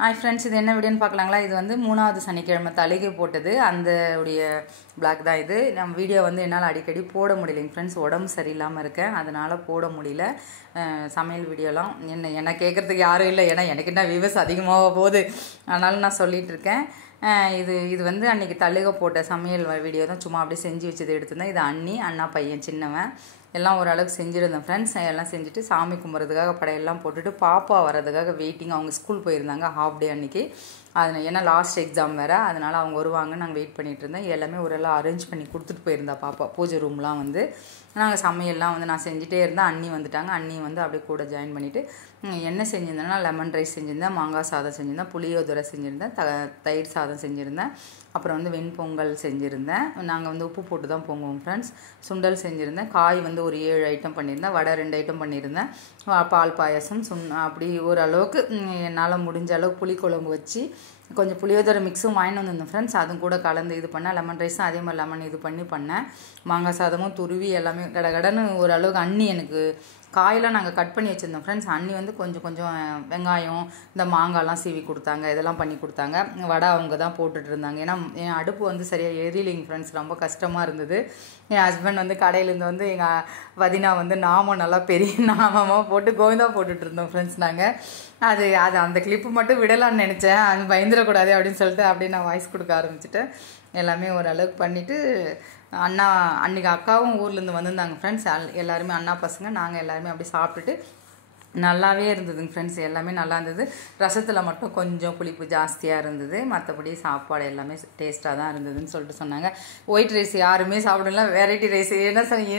Hi friends, இது என்ன வீடியோன்னு பார்க்கலாங்களா? இது வந்து 3வது சனிக்கிழமை தளிகை போட்டது அந்த உடைய பிளாக் தான் இது. நம்ம வீடியோ வந்து என்னால் அடிக்கடி போட முடியலைங்க ஃப்ரெண்ட்ஸ், உடம்பு சரியில்லாமல் இருக்கேன், அதனால் போட முடியல. சமையல் வீடியோலாம் என்ன கேட்குறதுக்கு யாரும் இல்லை, ஏன்னா எனக்கு என்ன வியூவர்ஸ் அதிகமாக போகுது, அதனால நான் சொல்லிகிட்டு இருக்கேன். இது வந்து அன்றைக்கி தளிகை போட்ட சமையல் வீடியோ தான், சும்மா அப்படியே செஞ்சு வச்சது எடுத்துருந்தேன். இது அண்ணா பையன் சின்னவன் எல்லாம் ஓரளவுக்கு செஞ்சுருந்தேன் ஃப்ரெண்ட்ஸ். எல்லாம் செஞ்சுட்டு சாமி கும்பிட்றதுக்காக படையெல்லாம் போட்டுட்டு பாப்பா வர்றதுக்காக வெயிட்டிங். அவங்க ஸ்கூல் போயிருந்தாங்க ஹாஃப் டே அன்றைக்கி, அது ஏன்னா லாஸ்ட் எக்ஸாம் வேறு, அதனால் அவங்க வருவாங்க, நாங்கள் வெயிட் பண்ணிகிட்டு இருந்தேன். எல்லாமே ஓரளவு அரேஞ்ச் பண்ணி கொடுத்துட்டு போயிருந்தா பாப்பா. பூஜை ரூம்லாம் வந்து நாங்கள் சமையல்லாம் வந்து நான் செஞ்சுட்டே இருந்தேன். அண்ணி வந்துட்டாங்க, அண்ணி வந்து அப்படியே கூட ஜாயின் பண்ணிவிட்டு என்ன செஞ்சுருந்தேன்னா லெமன் ரைஸ் செஞ்சுருந்தேன், மாங்காய் சாதம் செஞ்சுருந்தேன், புளியோதரை செஞ்சுருந்தேன், தயிர் சாதம் செஞ்சுருந்தேன், அப்புறம் வந்து வெண்பொங்கல் செஞ்சுருந்தேன். நாங்கள் வந்து உப்பு போட்டு தான் பொங்குவோம் ஃப்ரெண்ட்ஸ். சுண்டல் செஞ்சுருந்தேன், காய் வந்து ஒரு 7 ஐட்டம் பண்ணியிருந்தேன், வடை 2 ஐட்டம் பண்ணியிருந்தேன், பால் பாயசம் அப்படி ஓரளவுக்கு என்னால் முடிஞ்ச அளவுக்கு புளிக்குழம்பு வச்சு கொஞ்சம் புளியோதரை மிக்ஸும் வாங்கிட்டு வந்திருந்தேன் ஃப்ரெண்ட்ஸ். அதுவும் கூட கலந்து இது பண்ணேன். லெமன் ரைஸும் அதே மாதிரி லெமன் இது பண்ணேன். மாங்காய் சாதமும் துருவி எல்லாமே கடன்னு ஓரளவுக்கு. அண்ணி எனக்கு காயெல்லாம் நாங்கள் கட் பண்ணி வச்சுருந்தோம் ஃப்ரெண்ட்ஸ். அண்ணி வந்து கொஞ்சம் வெங்காயம் இந்த மாங்காய்லாம் சீவி கொடுத்தாங்க, இதெல்லாம் பண்ணி கொடுத்தாங்க. வடை அவங்க தான் போட்டுட்டு இருந்தாங்க, ஏன்னா என் அடுப்பு வந்து சரியாக எரியலைங்க ஃப்ரெண்ட்ஸ், ரொம்ப கஷ்டமாக இருந்தது. என் ஹஸ்பண்ட் வந்து கடையிலேருந்து வந்து எங்கள் வதினா வந்து நாமம் நல்லா பெரிய நாமமாக போட்டு கோவிந்தா போட்டுட்டு இருந்தோம் ஃப்ரெண்ட்ஸ். நாங்கள் அது அந்த கிளிப்பு மட்டும் விடலான்னு நினச்சேன், அது பயந்துடக்கூடாது அப்படின்னு சொல்லிட்டு அப்படியே நான் வாய்ஸ் கொடுக்க ஆரம்பிச்சுட்டேன். எல்லாமே ஓரளவுக்கு பண்ணிவிட்டு அன்றைக்கி அக்காவும் ஊர்லேருந்து வந்திருந்தாங்க ஃப்ரெண்ட்ஸ். எல்லாருமே அண்ணா பசங்க நாங்கள் எல்லாருமே அப்படி சாப்பிட்டுட்டு நல்லாவே இருந்ததுங்க ஃப்ரெண்ட்ஸ். எல்லாமே நல்லா இருந்தது. ரசத்தில் மட்டும் கொஞ்சம் புளிப்பு ஜாஸ்தியாக இருந்தது, மற்றபடி சாப்பாடு எல்லாமே டேஸ்ட்டாக தான் இருந்ததுன்னு சொல்லிட்டு சொன்னாங்க. ஒயிட் ரைஸ் யாருமே சாப்பிடல, வெரைட்டி ரைஸ்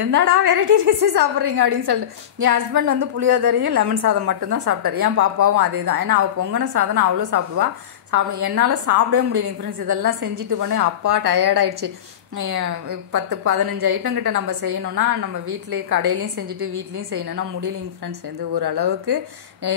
என்னடா வெரைட்டி ரைஸே சாப்பிட்றீங்க அப்படின்னு சொல்லிட்டு என் ஹஸ்பண்ட் வந்து புளியோதரையும் லெமன் சாதம் மட்டும்தான் சாப்பிட்டாரு. என் பாப்பாவும் அதே தான், ஏன்னா அவள் பொங்கன சாதம் அவ்வளோ சாப்பிடுவா. என்னால் சாப்பிடவே முடியலைங்க ஃப்ரெண்ட்ஸ். இதெல்லாம் செஞ்சுட்டு பண்ணி அப்பா டயர்டாயிடுச்சு. 10-15 ஐட்டம் கிட்ட நம்ம செய்யணும்னா நம்ம வீட்லேயே கடையிலையும் செஞ்சுட்டு வீட்லேயும் செய்யணும்னா முடியலைங்க ஃப்ரெண்ட்ஸ். இது ஓரளவுக்கு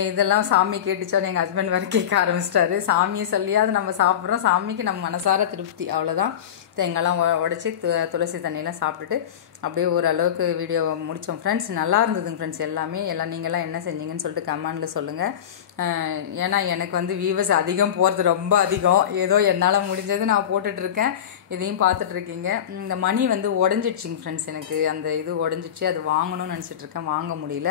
இதெல்லாம் சாமி கேட்டுச்சோன்னு எங்கள் ஹஸ்பண்ட் வேறு கேட்க ஆரம்பிச்சிட்டாரு. சாமியை சொல்லியாவது நம்ம சாப்பிட்றோம், சாமிக்கு நம்ம மனசார திருப்தி, அவ்வளோதான். தேங்காய்லாம் உடச்சி துளசி தண்ணியெலாம் சாப்பிட்டுட்டு அப்படியே ஓரளவுக்கு வீடியோ முடித்தோம் ஃப்ரெண்ட்ஸ். நல்லா இருந்ததுங்க ஃப்ரெண்ட்ஸ். எல்லாம் நீங்கள்லாம் என்ன செஞ்சீங்கன்னு சொல்லிட்டு கமெண்டில் சொல்லுங்கள். ஏன்னா எனக்கு வந்து வியூவர்ஸ் அதிகம் போகிறது ரொம்ப அதிகம், ஏதோ என்னால் முடிஞ்சது நான் போட்டுட்ருக்கேன், இதையும் பார்த்துட்ருக்கீங்க. இந்த மணி வந்து உடஞ்சிடுச்சிங்க ஃப்ரெண்ட்ஸ், எனக்கு அந்த இது உடஞ்சிடுச்சு, அது வாங்கணும்னு நினச்சிட்ருக்கேன், வாங்க முடியல.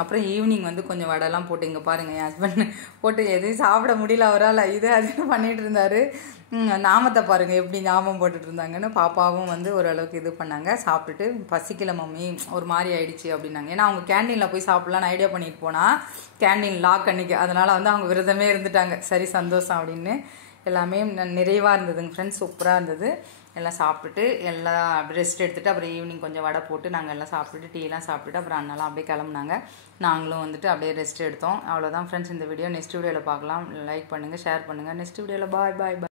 அப்புறம் ஈவினிங் வந்து கொஞ்சம் வடைலாம் போட்டு இங்கே பாருங்கள், என் ஹஸ்பண்ட் போட்டு எதையும் சாப்பிட முடியல அவரால், இது அதுன்னு பண்ணிகிட்டு இருந்தார். நாமத்தை பாருங்கள் எப்படி ஞாபகம் போட்டுட்டு இருந்தாங்கன்னு. பாப்பாவும் வந்து ஓரளவுக்கு இது பண்ணாங்க. சாப்பிட்டுட்டு பசிக்கல மம்மி, ஒரு மாதிரி ஆயிடுச்சு அப்படின்னாங்க. ஏன்னா அவங்க கேண்டீனில் போய் சாப்பிட்லான்னு ஐடியா பண்ணிட்டு போனால் கேண்டீன் லாக் அன்றைக்கி, அதனால் வந்து அவங்க விரதமே இருந்துட்டாங்க. சரி சந்தோஷம் அப்படின்னு. எல்லாமே நிறைவாக இருந்ததுங்க ஃப்ரெண்ட்ஸ், சூப்பராக இருந்தது. எல்லாம் சாப்பிட்டுட்டு எல்லாம் ரெஸ்ட் எடுத்துகிட்டு அப்புறம் ஈவினிங் கொஞ்சம் வடை போட்டு நாங்கள் எல்லாம் சாப்பிட்டுட்டு டீலாம் சாப்பிட்டுட்டு அப்புறம் அண்ணெல்லாம் அப்படியே கிளம்புனாங்க. நாங்களும் வந்துட்டு அப்படியே ரெஸ்ட் எடுத்தோம். அவ்வளோதான் ஃப்ரெண்ட்ஸ் இந்த வீடியோ. நெக்ஸ்ட் வீடியோவில் பார்க்கலாம். லைக் பண்ணுங்கள், ஷேர் பண்ணுங்கள். நெக்ஸ்ட் வீடியோவில் பாய்.